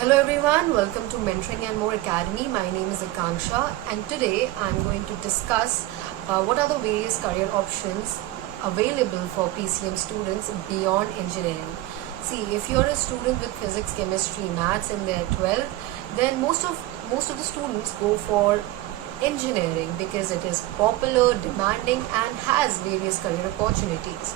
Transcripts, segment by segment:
Hello everyone, welcome to Mentoring and More Academy. My name is Akanksha and today I'm going to discuss what are the various career options available for PCM students beyond engineering. See, if you're a student with physics, chemistry, maths in their 12th, then most of the students go for engineering because it is popular, demanding and has various career opportunities.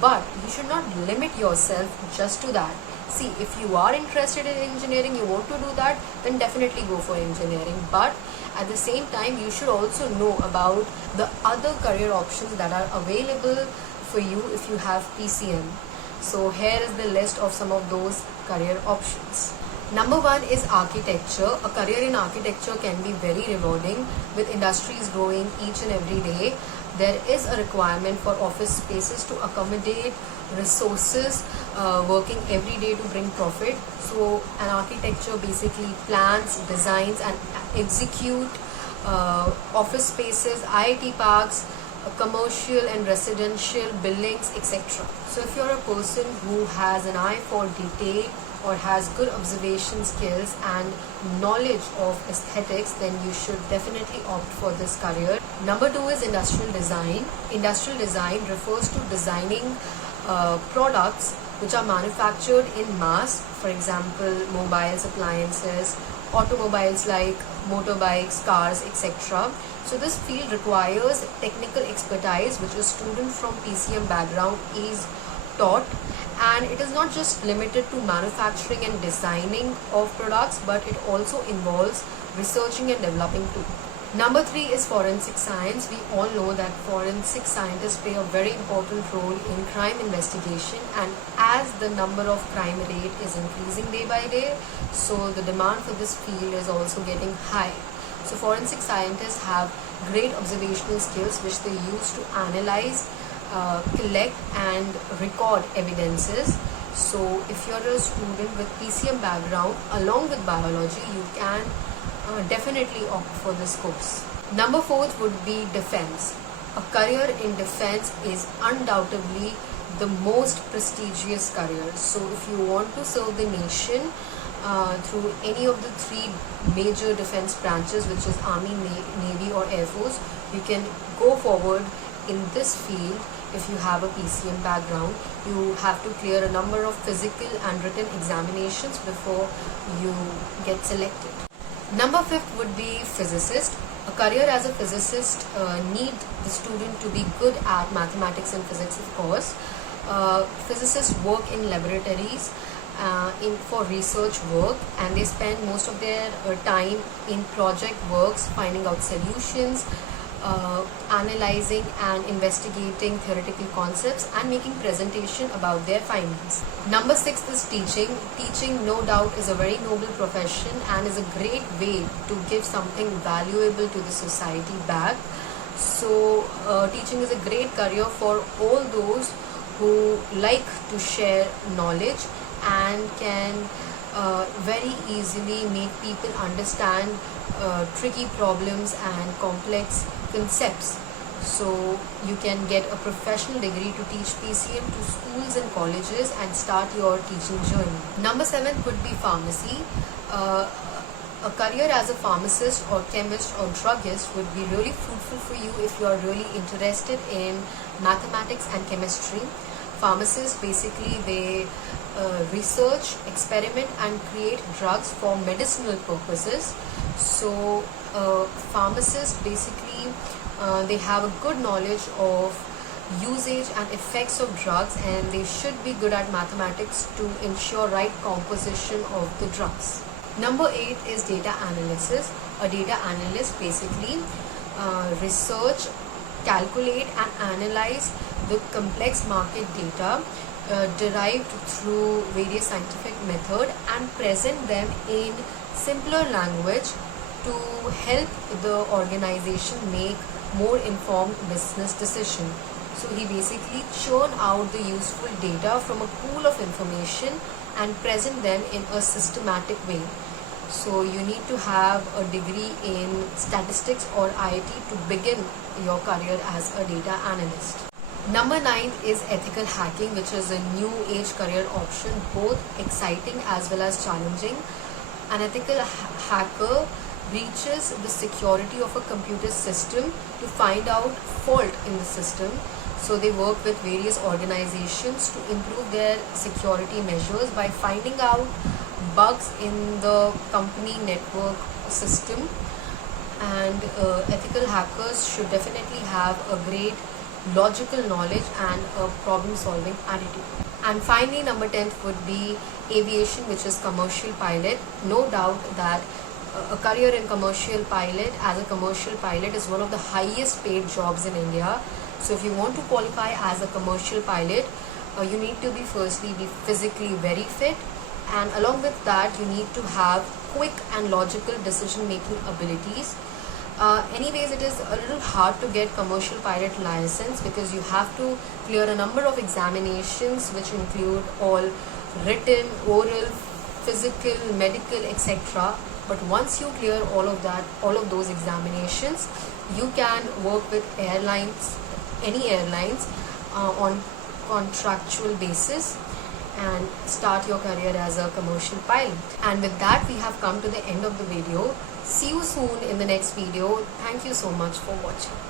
But you should not limit yourself just to that. See, if you are interested in engineering, you want to do that, then definitely go for engineering. But at the same time, you should also know about the other career options that are available for you if you have PCM. So here is the list of some of those career options. Number one is architecture. A career in architecture can be very rewarding with industries growing each and every day. There is a requirement for office spaces to accommodate resources working every day to bring profit. So an architecture basically plans, designs and execute office spaces, IIT parks, commercial and residential buildings, etc. So if you're a person who has an eye for detail or has good observation skills and knowledge of aesthetics, then you should definitely opt for this career. Number two is industrial design. Industrial design refers to designing products which are manufactured in mass, for example, mobiles, appliances, automobiles like motorbikes, cars, etc. So this field requires technical expertise which a student from PCM background is taught, and it is not just limited to manufacturing and designing of products, but it also involves researching and developing too. Number three is forensic science. We all know that forensic scientists play a very important role in crime investigation, and as the number of crime rate is increasing day by day, so the demand for this field is also getting high. So forensic scientists have great observational skills which they use to analyze, collect and record evidences. So if you're a student with PCM background along with biology, you can definitely opt for this course. Number fourth would be defense. A career in defense is undoubtedly the most prestigious career. So if you want to serve the nation through any of the three major defense branches, which is Army, Navy or Air Force, you can go forward in this field. If you have a PCM background, you have to clear a number of physical and written examinations before you get selected. Number fifth would be physicist. A career as a physicist need the student to be good at mathematics and physics, of course. Physicists work in laboratories for research work, and they spend most of their time in project works, finding out solutions, analyzing and investigating theoretical concepts and making presentation about their findings. Number six is teaching. Teaching, no doubt, is a very noble profession and is a great way to give something valuable to the society back. So teaching is a great career for all those who like to share knowledge and can very easily make people understand tricky problems and complex concepts. So you can get a professional degree to teach PCM to schools and colleges and start your teaching journey. Number seven could be pharmacy. A career as a pharmacist or chemist or druggist would be really fruitful for you if you are really interested in mathematics and chemistry. Pharmacists basically they research, experiment and create drugs for medicinal purposes. So pharmacists basically they have a good knowledge of usage and effects of drugs, and they should be good at mathematics to ensure right composition of the drugs. Number eight is data analysis. A data analyst basically research, calculate and analyze the complex market data derived through various scientific method and present them in simpler language to help the organization make more informed business decision. So he basically churn out the useful data from a pool of information and present them in a systematic way. So you need to have a degree in statistics or IIT to begin your career as a data analyst. Number 9 is ethical hacking, which is a new age career option, both exciting as well as challenging. An ethical hacker breaches the security of a computer system to find out fault in the system. So they work with various organizations to improve their security measures by finding out bugs in the company network system. And ethical hackers should definitely have a great logical knowledge and a problem solving attitude. And finally, number 10 would be aviation, which is commercial pilot. No doubt that a career in commercial pilot as a commercial pilot is one of the highest paid jobs in India. So if you want to qualify as a commercial pilot, you need to be firstly be physically very fit, and along with that you need to have quick and logical decision making abilities. Anyways, it is a little hard to get commercial pilot license because you have to clear a number of examinations which include all written, oral, physical, medical, etc. But once you clear all of those examinations, you can work with airlines, any airlines, on contractual basis and start your career as a commercial pilot. And with that, we have come to the end of the video. See you soon in the next video. Thank you so much for watching.